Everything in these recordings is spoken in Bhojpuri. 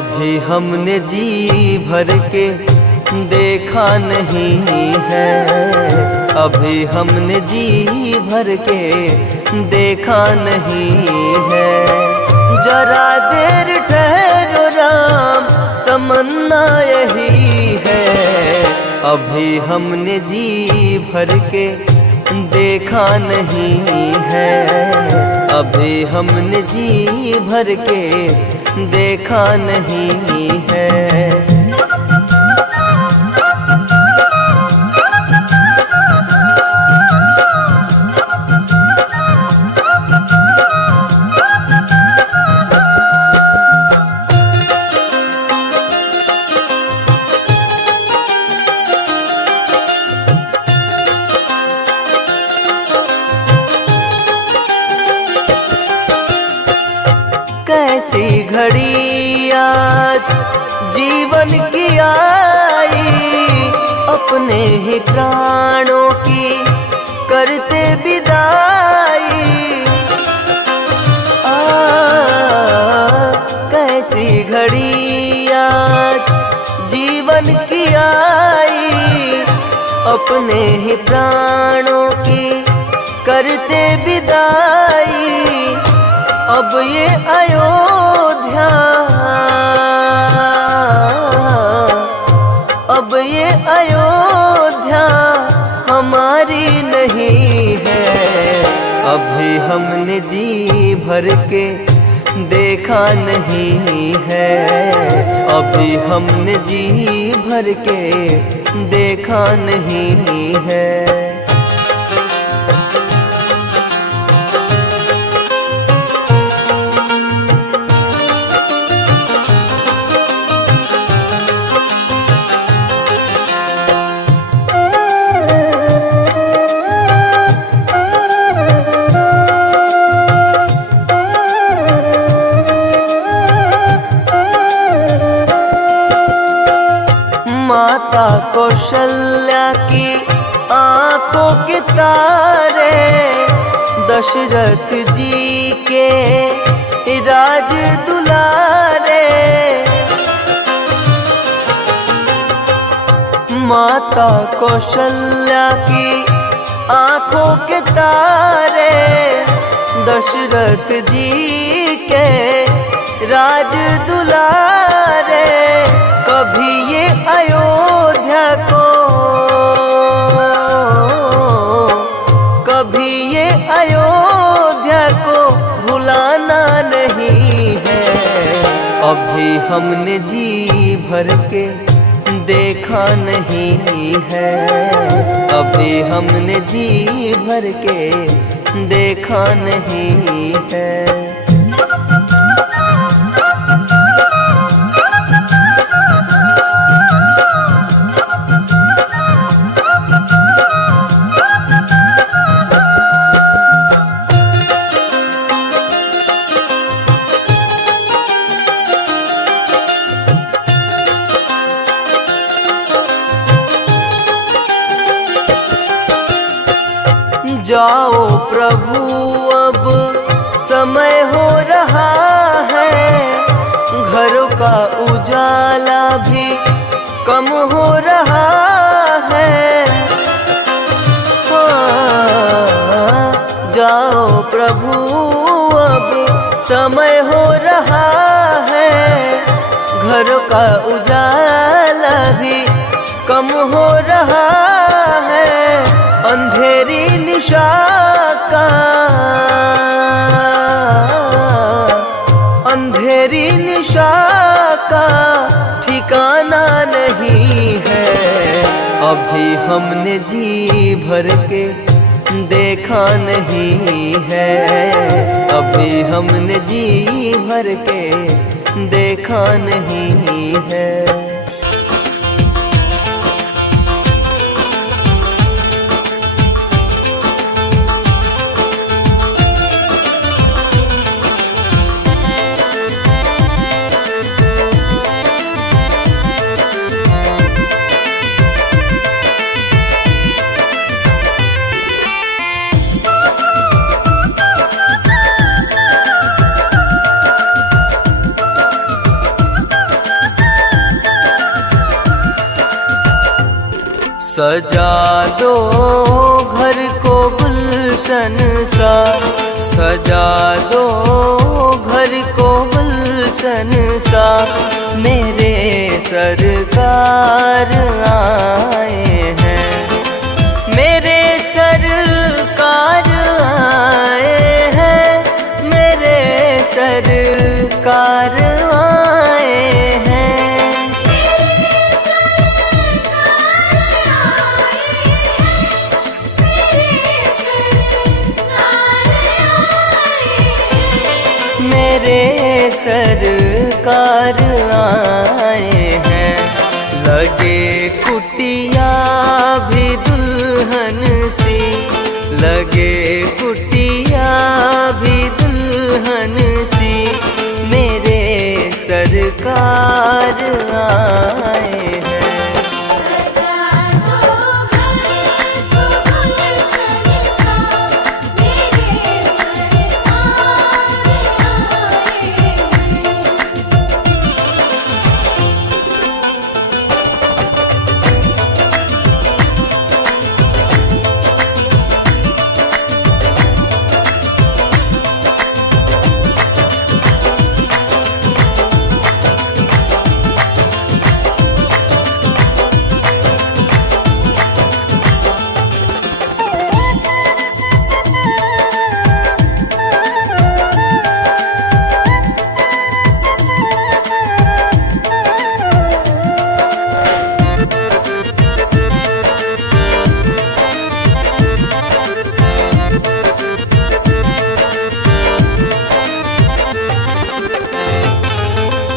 अभी हमने जी भर के देखा नहीं है, अभी हमने जी भर के देखा नहीं है। जरा देर ठहरो राम, तमन्ना यही है, अभी हमने जी भर के देखा नहीं है, अभी हमने जी भर के देखा नहीं है। कैसी घड़ी आज जीवन की आई, अपने ही प्राणों की करते विदाई। कैसी घड़ी आज जीवन की आई, अपने ही प्राणों की करते विदाई। अब ये अयोध्या, अब ये अयोध्या हमारी नहीं है, अभी हमने जी भर के देखा नहीं है, अभी हमने जी भर के देखा नहीं है। माता कौशल्या की आंखों के तारे, दशरथ जी के राज दुलारे। माता कौशल्या की आंखों के तारे, दशरथ जी के राज दुलारे। कभी ये अयोध्या को, कभी ये अयोध्या को भुलाना नहीं है, अभी हमने जी भर के देखा नहीं है, अभी हमने जी भर के देखा नहीं है। जाओ प्रभु अब समय हो रहा है, घरों का उजाला भी कम हो रहा है। जाओ प्रभु अब समय हो रहा है, घरों का उजाला भी कम हो रहा है। अंधेरी निशा का, अंधेरी निशा का ठिकाना नहीं है, अभी हमने जी भर के देखा नहीं है, अभी हमने जी भर के देखा नहीं है। सजा दो घर को गुलशन सा, सजा दो घर को गुलशन सा, मेरे सरकार आए हैं, मेरे सरकार आए हैं, मेरे सरकार आए हैं। मेरे सरकार आए हैं, लगे कुटिया भी दुल्हन सी, लगे कुटिया भी दुल्हन सी, मेरे सरकार आए हैं।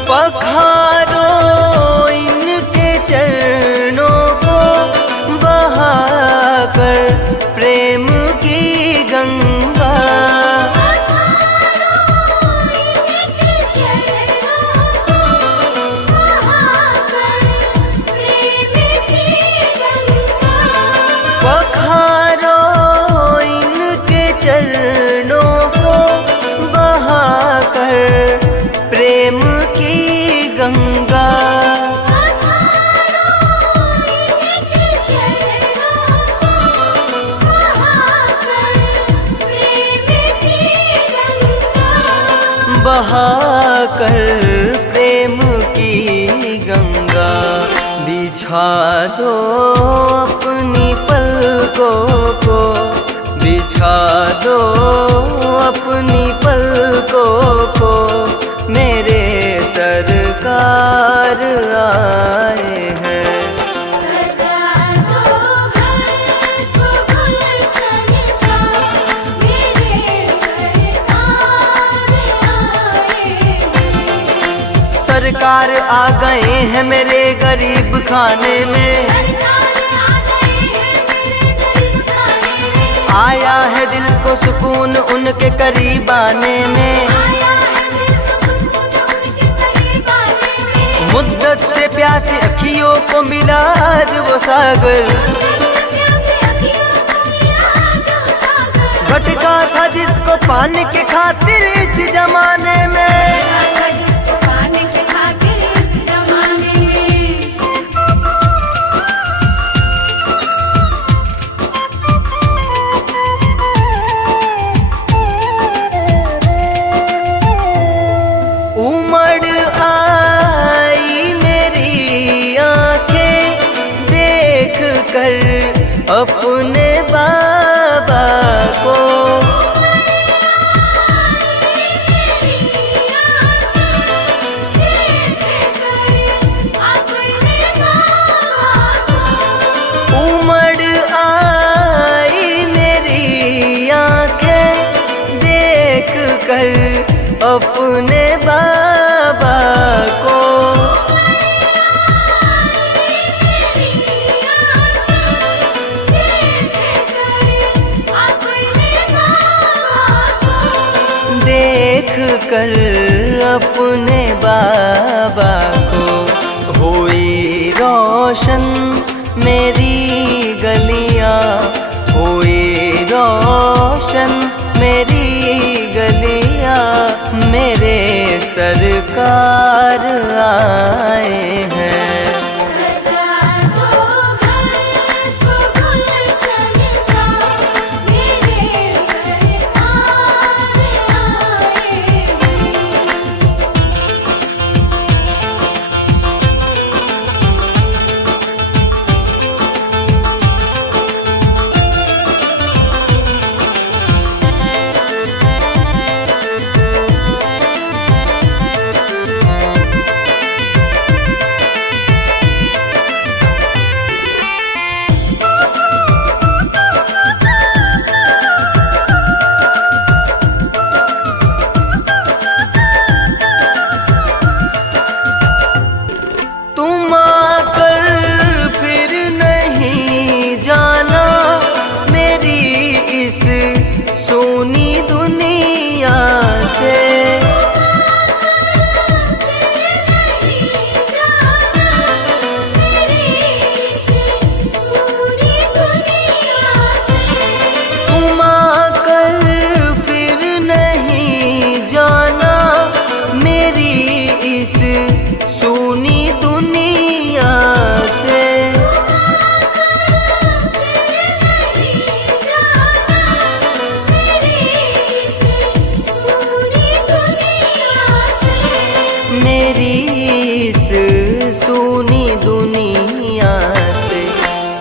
पखारो इनके चरणों को बहाकर प्रेम की गंगा, पखारो इनके चरणों को बहाकर प्रेम की गंगा, बहाकर प्रेम की गंगा, बिछा दो अपनी पलकों को, बिछा दो अपनी पलकों को, मेरे सरकार आए हैं। सजा दो घर को गुलशन सा, मेरे सरकार आए हैं। सरकार आ गए हैं मेरे गरीब खाने में, सरकार आ गए हैं मेरे गरीब खाने में, आया है दिल को सुकून उनके करीब आने में, मुद्दत से प्यासी अखियों को मिला आज वो सागर, भटका था जिसको पाने के खातिर इस जमाने में, जिसको पाने के खातिर इस जमाने में। उमड़ आई मेरी आंखें देख कर अपने बाबा को, उमड़ आई मेरी आंखें देख कर अपने बाबा को, देख कर अपने बाबा को, हुई रोशन मेरी गलियां, हुई रोशन मेरी गलियां, मेरे सरकार आए हैं। सजा दो घर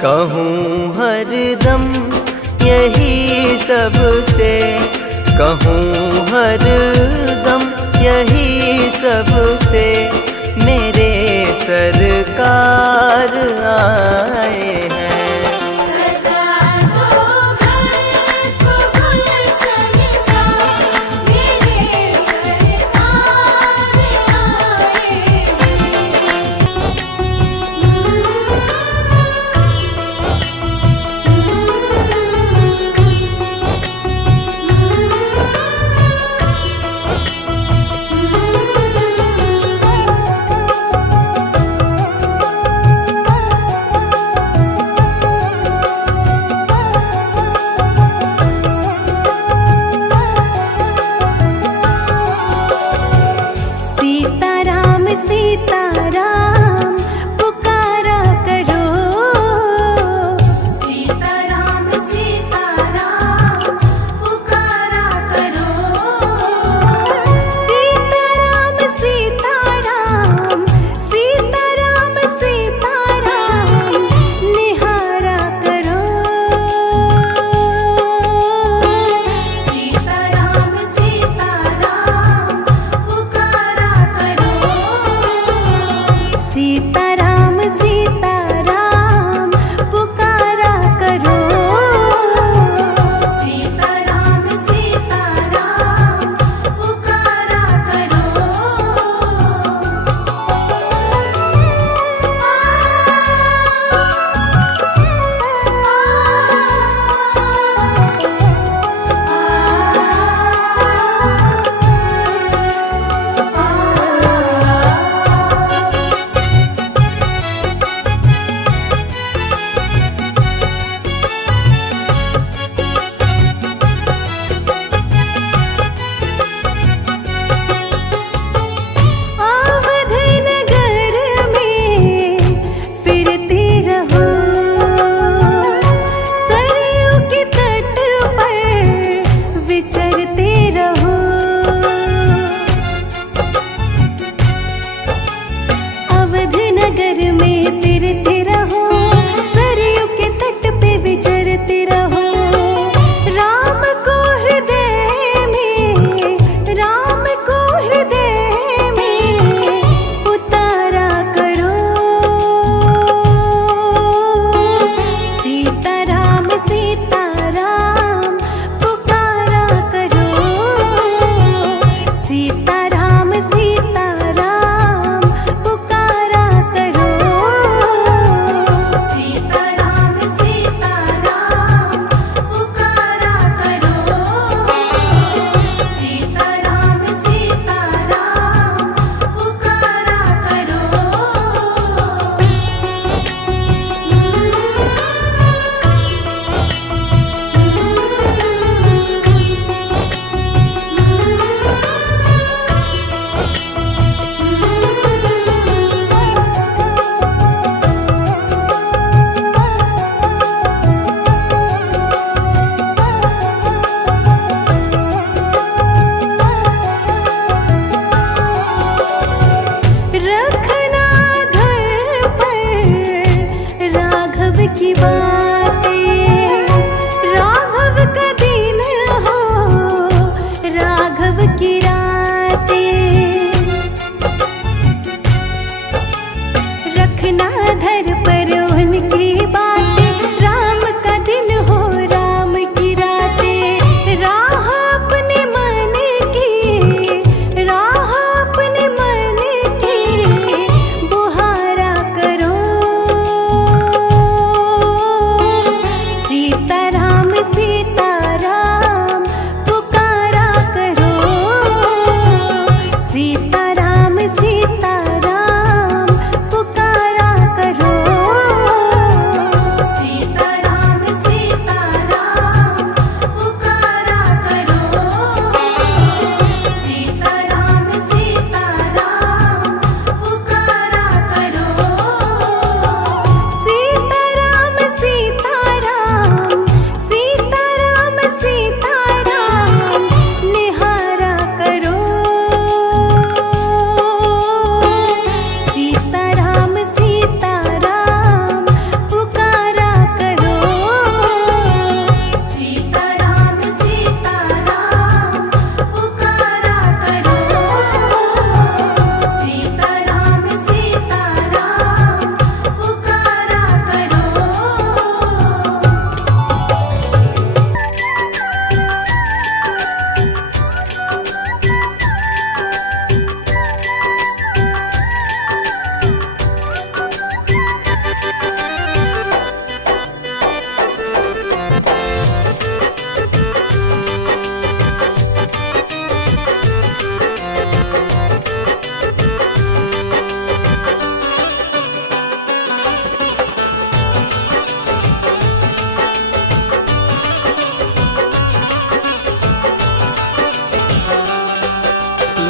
कहूँ हरदम यही सबसे, कहूँ हरदम यही सबसे, मेरे सरकार आए हैं। सजा दो घर को गुलशन सा, मेरे सरकार आए हैं।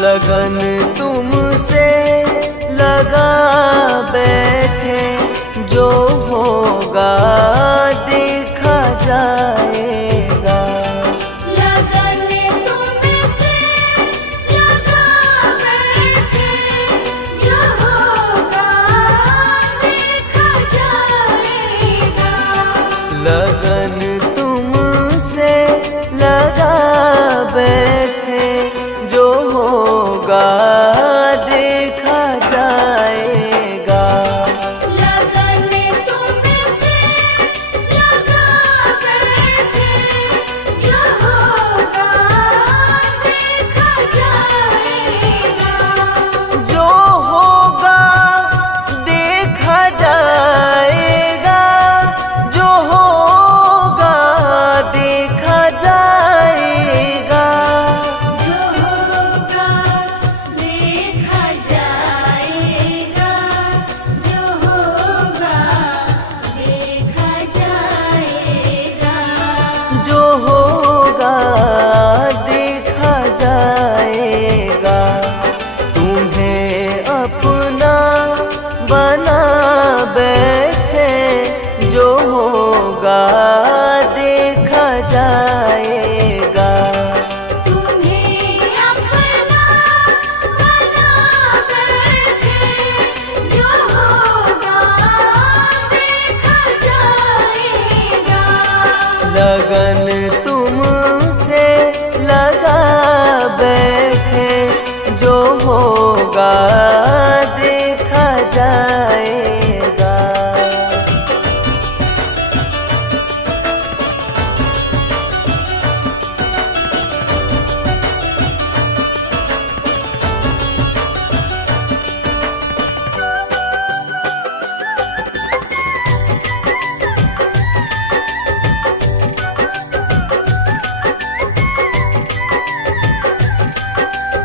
लगन तुमसे लगा बैठे, जो होगा देखा जाएगा। लगन तुमसे लगा बैठे, जो होगा देखा जाएगा। लगन तुमसे लगा बैठे, जो होगा देखा जाएगा। लगन तुमसे लगा बैठे, जो होगा देखा जाएगा। जो होगा देखा जाएगा, जो होगा देखा जाएगा। जो होगा देखा जाएगा, जो होगा देखा जाएगा। जो होगा देखा जाएगा। तुम्हें अपना बना बैठे, जो होगा देखा जाएगा। तुम्हें अपना बना बैठे, जो होगा देखा जाएगा। लगन तुमसे लगा बैठे, जो होगा देखा जाएगा।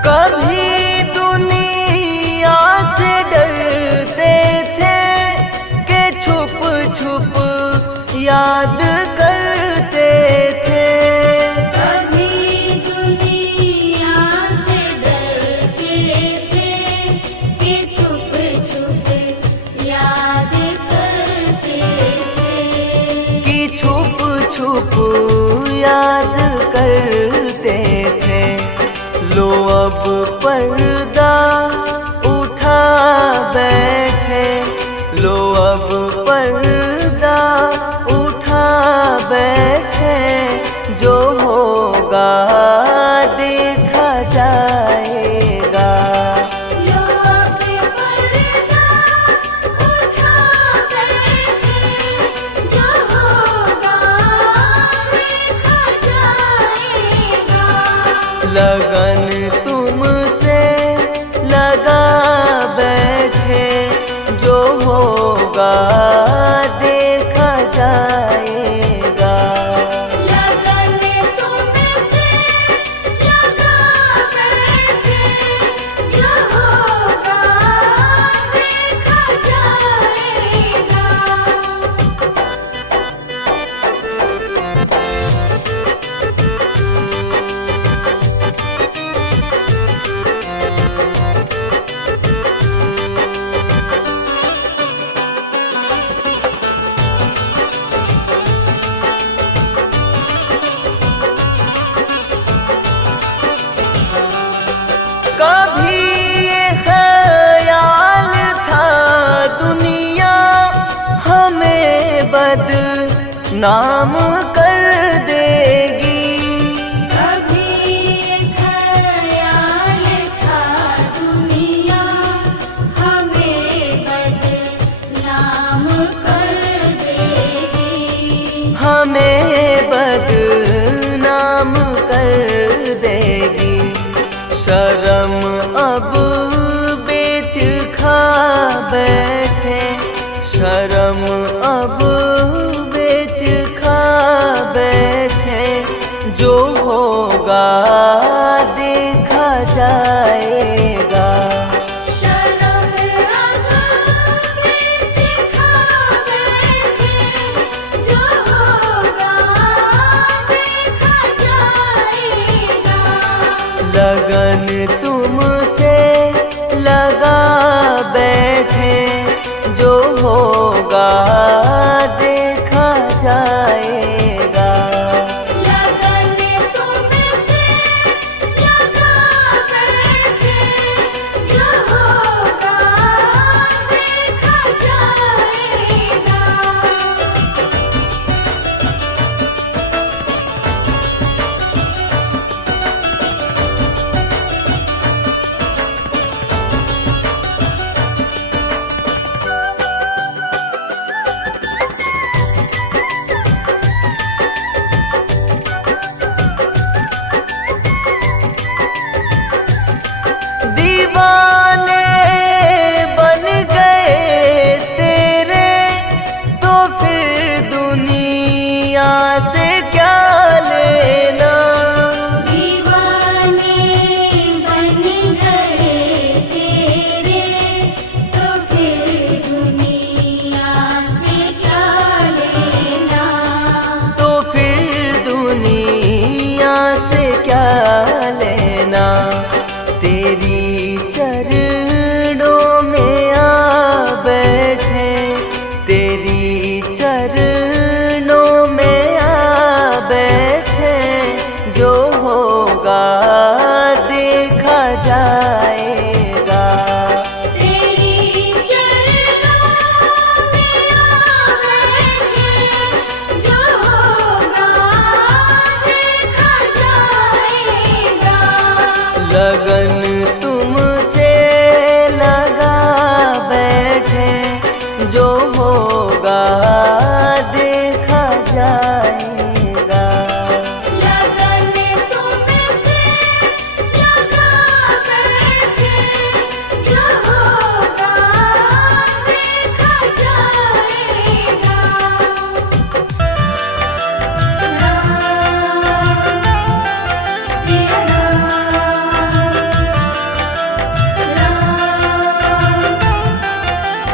कभी दुनिया से डरते थे कि छुप छुप याद करते थे। कभी दुनिया से डरते थे कि छुप छुप याद करते थे। कि छुप छुप याद करते थे। लो अब पर्दा उठा बैठे, लो अब पर्दा उठा बैठे, जो होगा देखा जाएगा। लो अब पर्दा उठा बैठे, जो होगा देखा जाएगा। लगन तुमसे लगा बैठे, जो होगा देखा जाएगा। लगन तुमसे लगा बैठे, जो होगा देखा जाएगा। कभी ये ख्याल था दुनिया हमें बदनाम कर देगी। कभी ख्याल था दुनिया हमें बदनाम कर देगी। हमें बदनाम कर देगी। शर्म अब बेच खा बैठे, शर्म अब बेच खा बैठे, जो होगा देखा जाएगा। शर्म अब बेच खा बैठे, जो होगा देखा जाएगा। लगन तुम तुमसे लगा बैठे, जो होगा देखा जाएगा। लगन तुमसे लगा बैठे, जो होगा देखा जाएगा। दीवाने बन गए तेरे, तो फिर दुनिया से क्या लेना। दीवाने बन गए तेरे, तो फिर दुनिया से क्या लेना। तो फिर दुनिया से क्या लेना। तेरी चरणों में आ बैठे, तेरी चरणों में आ बैठे, जो होगा देखा जाएगा। तेरी चरणों में आ बैठे, जो होगा देखा जाएगा। लगन तुमसे लगा बैठे, जो होगा देखा जाएगा। लगन तुमसे लगा बैठे, जो होगा देखा जाएगा। सिया राम,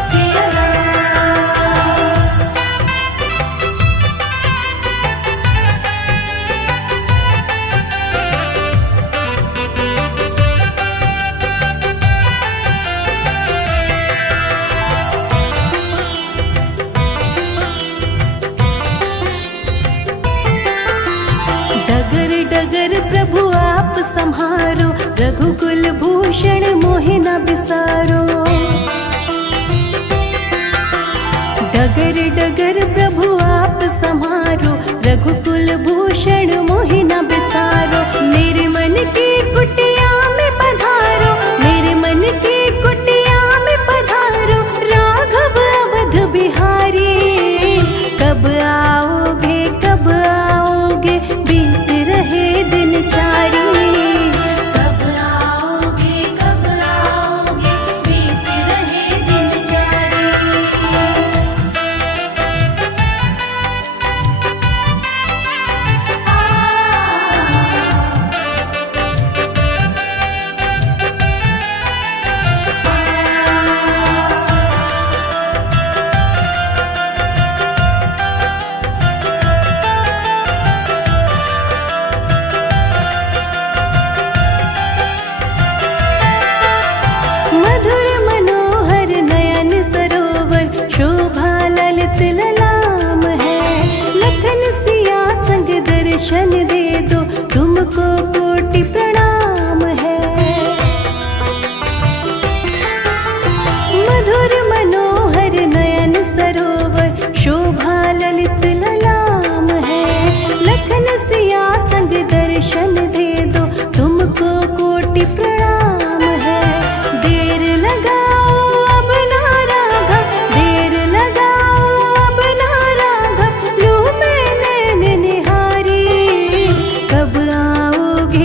सिया राम। डगर डगर प्रभु आप संहारो, रघुकुल भूषण मोहि न बिसारो। डगर डगर प्रभु आप संहारो, रघुकुल भूषण मोहि न बिसारो। मेरे मन की कुटिया में पधारो, मेरे मन की कुटिया में पधारो। राघव अवध बिहारी, कब आओगे कब आओगे, बीत रहे दिन चारी। कब आओगे बीत रहे दिन जारी। मधुर मनोहर नयन सरोवर, शोभा ललित ललाम है। लखन सिया संग दर्शन दे दो, तुमको कोटि प्रणाम है। मधुर मनोहर नयन सरोवर, शोभा ललित ललाम है। लखन सिया संग दर्शन दे दो, तुमको कोटि प्रणाम है। देर लगाओ अब ना राघव, देर लगाओ अब ना राघव। लो मैं नैन निहारी, कब आओगे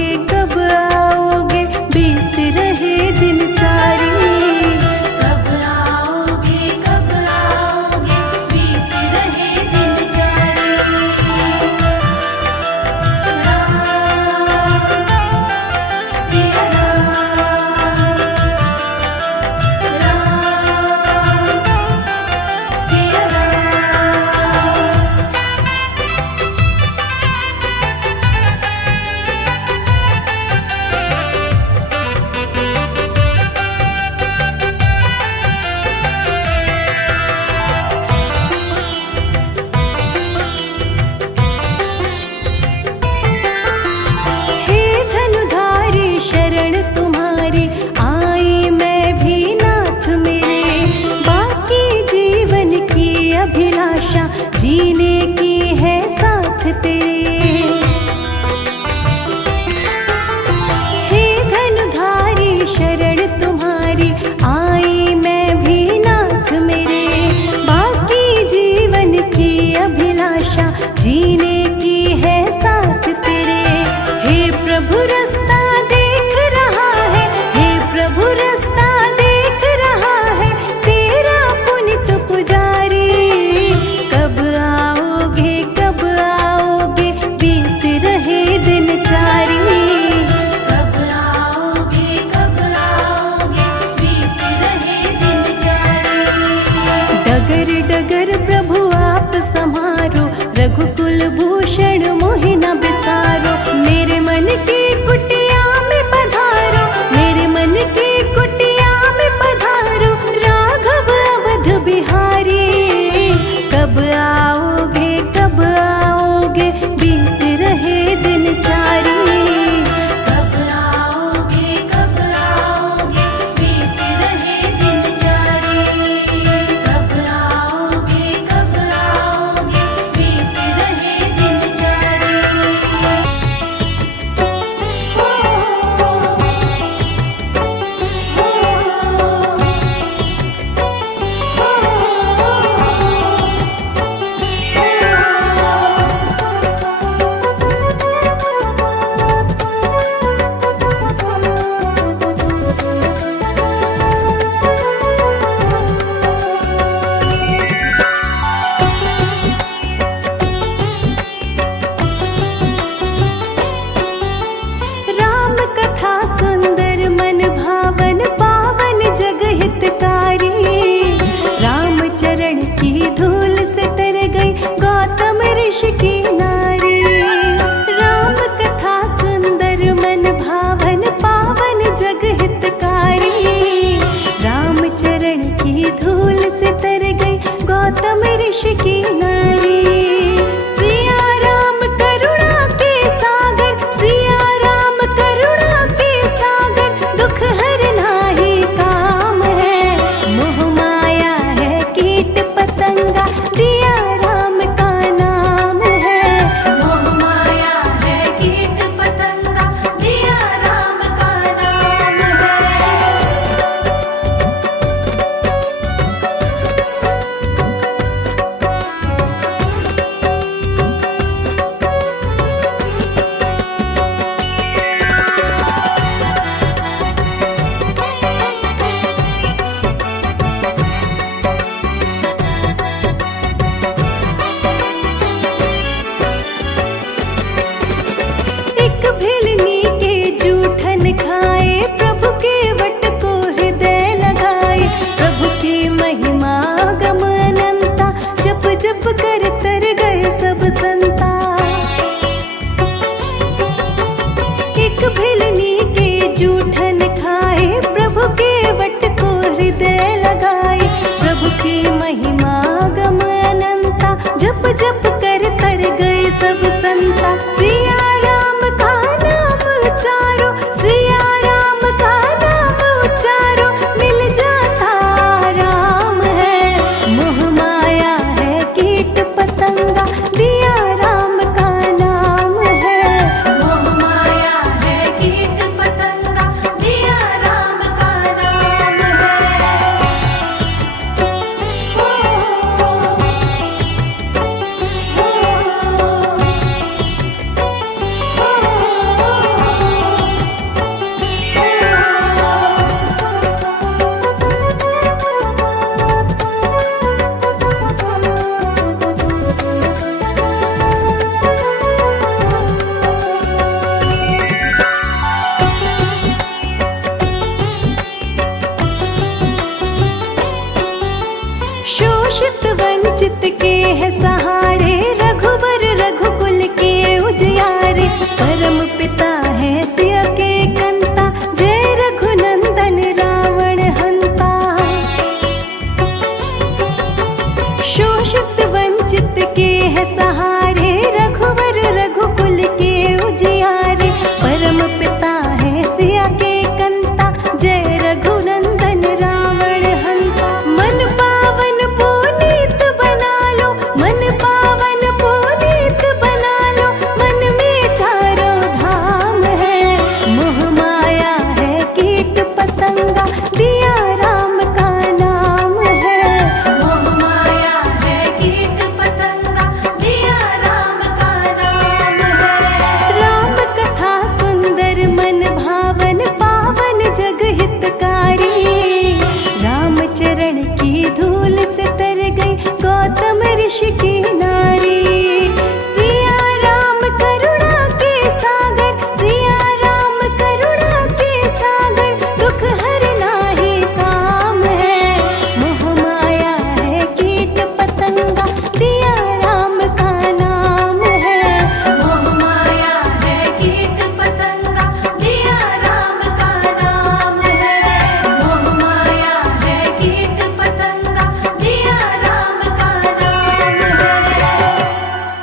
भूषण मोहि न बिसारो, मेरे मन की कुटिया में पधारो, मेरे मन की कुटिया में पधारो, राघव अवध बिहारी। कब आओगे बीत रहे दिन चारी, कब आओगे बीत रहे दिन चारी, कब आओगे बीत रहे दिन चारी। राम कथा सुंदर मन भावन, पावन जग हितकारी। राम चरण की धूल से तर गई गौतम ऋषि की नारी। राम कथा सुंदर मन भावन, पावन जग हितकारी। राम चरण की धूल से तर गई गौतम ऋषि की नारी। सिया राम करुणा के सागर, सिया राम करुणा के सागर, दुख हरना ही काम है। मोह माया है कीट पतंगा, दिया राम का नाम है। मोह माया है कीट पतंगा, दिया राम का नाम है। एक भिलनी के जूठन खाए, प्रभु के वट को हृदय लगाए। प्रभु की महिमा गम अनंता, जप जप कर तर गए सब संता। एक भिलनी के जूठन खाए, प्रभु के वट को हृदय लगाए। प्रभु की महिमा गम अनंता, जप जप कर तर गए सब संता।